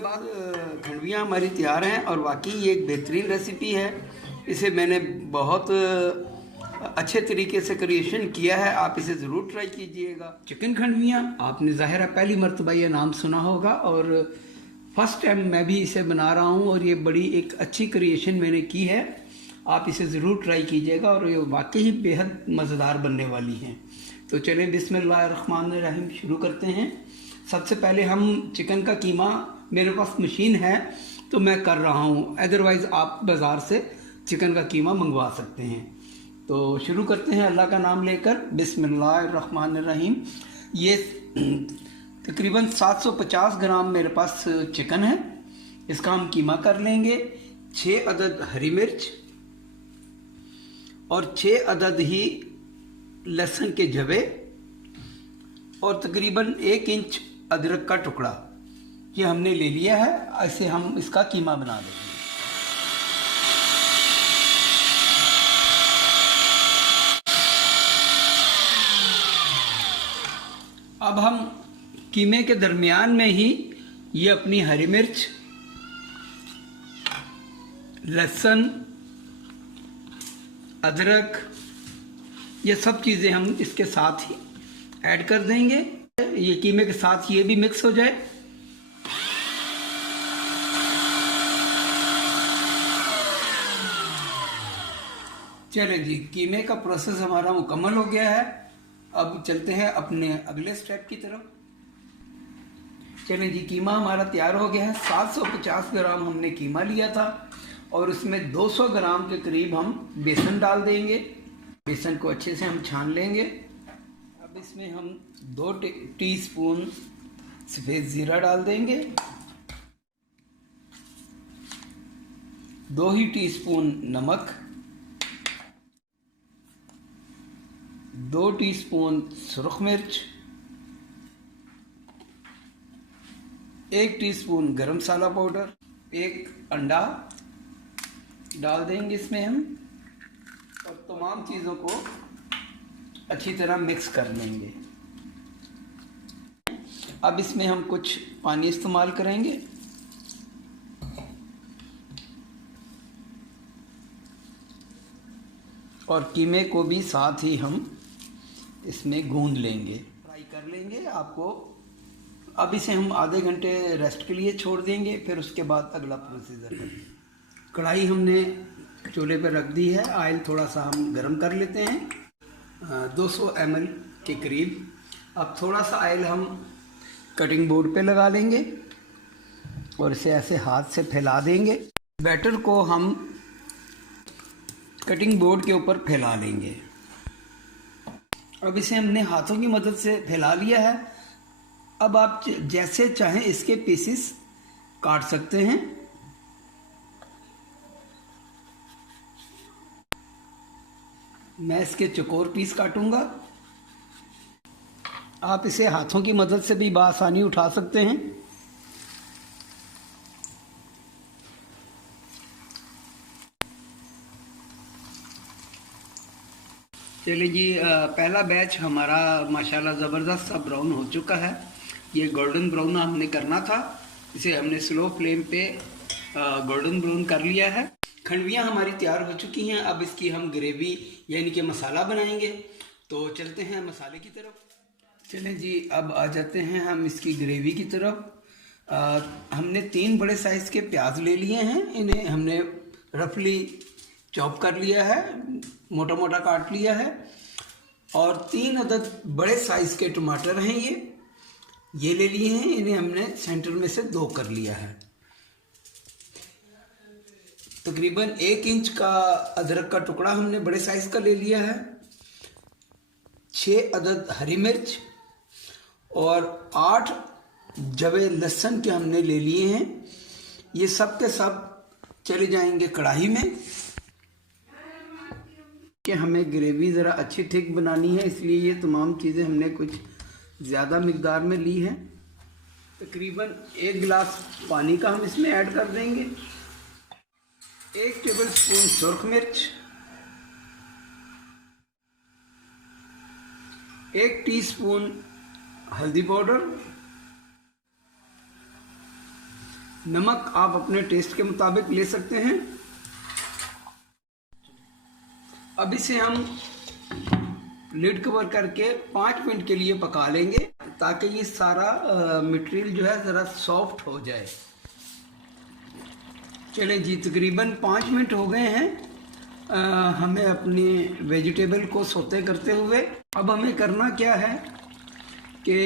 बाद खंडवियाँ हमारी तैयार हैं और वाकई ये एक बेहतरीन रेसिपी है। इसे मैंने बहुत अच्छे तरीके से क्रिएशन किया है, आप इसे ज़रूर ट्राई कीजिएगा। चिकन खंडवियाँ आपने ज़ाहिर है पहली मरतबा ये नाम सुना होगा और फर्स्ट टाइम मैं भी इसे बना रहा हूँ और ये बड़ी एक अच्छी क्रिएशन मैंने की है। आप इसे ज़रूर ट्राई कीजिएगा और ये वाकई ही बेहद मज़ेदार बनने वाली हैं। तो चलें बिस्मिल्लाहिर्रहमानिर्रहीम शुरू करते हैं। सबसे पहले हम चिकन का कीमा, मेरे पास मशीन है तो मैं कर रहा हूँ, अदरवाइज़ आप बाज़ार से चिकन का कीमा मंगवा सकते हैं। तो शुरू करते हैं अल्लाह का नाम लेकर, बिस्मिल्लाहिर्रहमानिर्रहीम। ये तकरीबन 750 ग्राम मेरे पास चिकन है, इसका हम कीमा कर लेंगे। 6 अदद हरी मिर्च और 6 अदद ही लहसुन के जवे और तकरीबन 1 इंच अदरक का टुकड़ा ये हमने ले लिया है। ऐसे हम इसका कीमा बना देंगे। अब हम कीमे के दरमियान में ही ये अपनी हरी मिर्च, लहसुन, अदरक, ये सब चीज़ें हम इसके साथ ही ऐड कर देंगे। ये कीमे के साथ ये भी मिक्स हो जाए। चले जी, कीमे का प्रोसेस हमारा मुकम्मल हो गया है। अब चलते हैं अपने अगले स्टेप की तरफ। चले जी, कीमा हमारा तैयार हो गया है। 750 ग्राम हमने कीमा लिया था और उसमें 200 ग्राम के करीब हम बेसन डाल देंगे। बेसन को अच्छे से हम छान लेंगे। अब इसमें हम 2 टीस्पून सफ़ेद ज़ीरा डाल देंगे, 2 ही टीस्पून नमक, 2 टीस्पून सुरख मिर्च, 1 टीस्पून गरम मसाला पाउडर, 1 अंडा डाल देंगे इसमें हम और तमाम चीज़ों को अच्छी तरह मिक्स कर लेंगे। अब इसमें हम कुछ पानी इस्तेमाल करेंगे और कीमे को भी साथ ही हम इसमें गूंद लेंगे, फ्राई कर लेंगे। आपको अब इसे हम आधे घंटे रेस्ट के लिए छोड़ देंगे, फिर उसके बाद अगला प्रोसीजर है। कढ़ाई हमने चूल्हे पर रख दी है। ऑयल थोड़ा सा हम गरम कर लेते हैं, 200 ml के करीब। अब थोड़ा सा ऑयल हम कटिंग बोर्ड पे लगा लेंगे और इसे ऐसे हाथ से फैला देंगे। बैटर को हम कटिंग बोर्ड के ऊपर फैला लेंगे। अब इसे हमने हाथों की मदद से फैला लिया है। अब आप जैसे चाहें इसके पीसेस काट सकते हैं। मैं इसके चौकोर पीस काटूंगा। आप इसे हाथों की मदद से भी बआसानी उठा सकते हैं। चलिए जी, पहला बैच हमारा माशाल्लाह ज़बरदस्त सा ब्राउन हो चुका है। ये गोल्डन ब्राउन हमने करना था, इसे हमने स्लो फ्लेम पे गोल्डन ब्राउन कर लिया है। खंडवियाँ हमारी तैयार हो चुकी हैं। अब इसकी हम ग्रेवी यानी कि मसाला बनाएंगे। तो चलते हैं मसाले की तरफ। चलें जी, अब आ जाते हैं हम इसकी ग्रेवी की तरफ। हमने 3 बड़े साइज़ के प्याज ले लिए हैं। इन्हें हमने रफली चॉप कर लिया है, मोटा मोटा काट लिया है। और 3 अदद बड़े साइज़ के टमाटर हैं, ये ले लिए हैं। इन्हें हमने सेंटर में से 2 कर लिया है। तकरीबन 1 इंच का अदरक का टुकड़ा हमने बड़े साइज़ का ले लिया है। 6 अदद हरी मिर्च और 8 जवे लहसुन के हमने ले लिए हैं। ये सब के सब चले जाएंगे कढ़ाई में कि हमें ग्रेवी ज़रा अच्छी थिक बनानी है, इसलिए ये तमाम चीज़ें हमने कुछ ज़्यादा मिकदार में ली हैं। तकरीबन 1 गिलास पानी का हम इसमें ऐड कर देंगे। 1 टेबलस्पून सुरख मिर्च, 1 टीस्पून हल्दी पाउडर, नमक आप अपने टेस्ट के मुताबिक ले सकते हैं। अब इसे हम लिड कवर करके 5 मिनट के लिए पका लेंगे ताकि ये सारा मटेरियल जो है ज़रा सॉफ्ट हो जाए। चलें जी, तकरीबन 5 मिनट हो गए हैं हमें अपनी वेजिटेबल को सौते करते हुए। अब हमें करना क्या है कि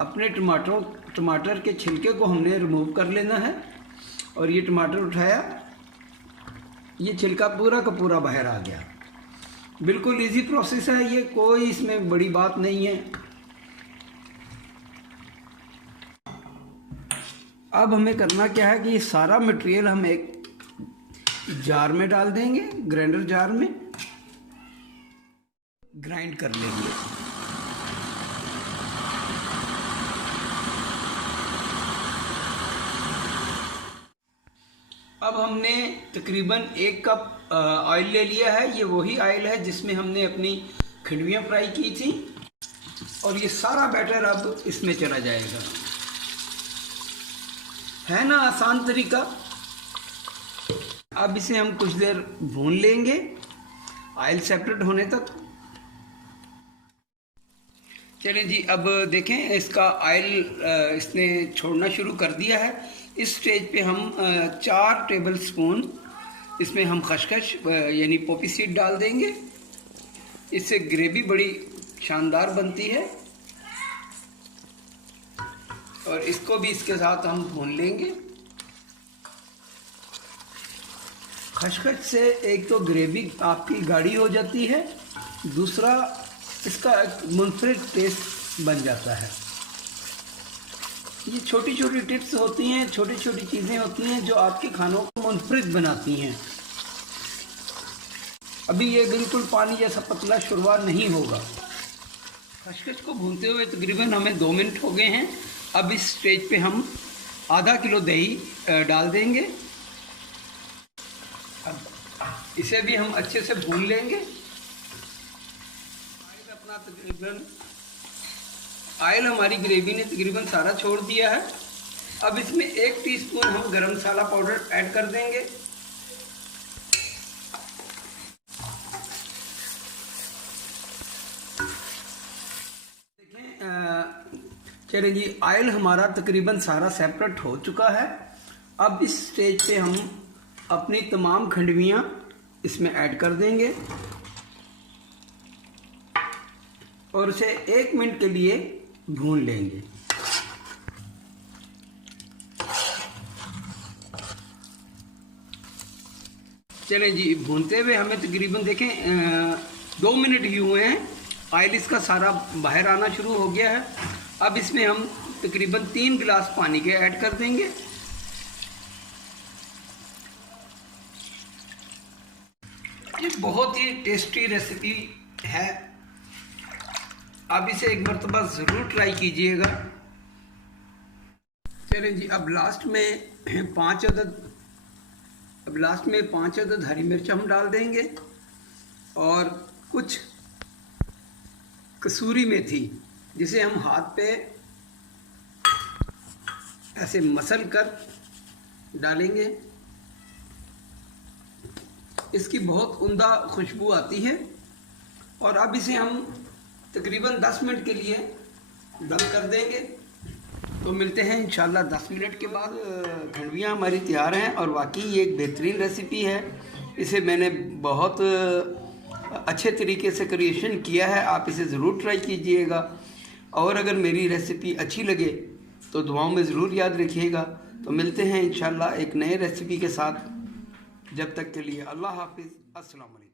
अपने टमाटर के छिलके को हमने रिमूव कर लेना है। और ये टमाटर उठाया, ये छिलका पूरा का पूरा बाहर आ गया। बिल्कुल इजी प्रोसेस है ये, कोई इसमें बड़ी बात नहीं है। अब हमें करना क्या है कि ये सारा मटेरियल हम एक जार में डाल देंगे, ग्राइंडर जार में ग्राइंड कर लेंगे। अब हमने तकरीबन 1 कप ऑयल ले लिया है। ये वही ऑयल है जिसमें हमने अपनी खंडवियाँ फ्राई की थी। और ये सारा बैटर अब इसमें चला जाएगा। है ना आसान तरीका। अब इसे हम कुछ देर भून लेंगे ऑयल सेपरेट होने तक। चलें जी, अब देखें इसका ऑयल इसने छोड़ना शुरू कर दिया है। इस स्टेज पे हम 4 टेबल स्पून इसमें हम खसखस यानी पॉपी सीड डाल देंगे। इससे ग्रेवी बड़ी शानदार बनती है। और इसको भी इसके साथ हम भून लेंगे। खसखस से एक तो ग्रेवी आपकी गाढ़ी हो जाती है, दूसरा इसका मुनफरिद टेस्ट बन जाता है। ये छोटी छोटी टिप्स होती हैं, छोटी छोटी चीज़ें होती हैं जो आपके खानों को मुनफरिद बनाती हैं। अभी ये बिल्कुल पानी जैसा पतला शुरवा नहीं होगा। खसखस को भूनते हुए तकरीबन हमें 2 मिनट हो गए हैं। अब इस स्टेज पे हम आधा किलो दही डाल देंगे। अब इसे भी हम अच्छे से भून लेंगे। अपना तकरीबन ऑयल हमारी ग्रेवी ने तकरीबन सारा छोड़ दिया है। अब इसमें 1 टीस्पून हम गरम मसाला पाउडर ऐड कर देंगे। चलिए जी, ऑयल हमारा तकरीबन सारा सेपरेट हो चुका है। अब इस स्टेज पे हम अपनी तमाम खंडवियाँ इसमें ऐड कर देंगे और उसे 1 मिनट के लिए भून लेंगे। चलें जी, भूनते हुए हमें तकरीबन देखें 2 मिनट ही हुए हैं। ऑयल इसका सारा बाहर आना शुरू हो गया है। अब इसमें हम तकरीबन 3 गिलास पानी के ऐड कर देंगे। ये बहुत ही टेस्टी रेसिपी है। आप इसे एक मरतबा ज़रूर ट्राई कीजिएगा। चलें जी, अब लास्ट में 5 अदद हरी मिर्च हम डाल देंगे और कुछ कसूरी मेथी, जिसे हम हाथ पे ऐसे मसल कर डालेंगे। इसकी बहुत उम्दा खुशबू आती है। और अब इसे हम तकरीबन 10 मिनट के लिए दम कर देंगे। तो मिलते हैं इंशाल्लाह 10 मिनट के बाद। खंडवियाँ हमारी तैयार हैं और वाकई ये एक बेहतरीन रेसिपी है। इसे मैंने बहुत अच्छे तरीके से क्रिएशन किया है। आप इसे ज़रूर ट्राई कीजिएगा। और अगर मेरी रेसिपी अच्छी लगे तो दुआओं में ज़रूर याद रखिएगा। तो मिलते हैं इंशाल्लाह एक नए रेसिपी के साथ। जब तक के लिए अल्लाह हाफिज़, अस्सलाम वालेकुम।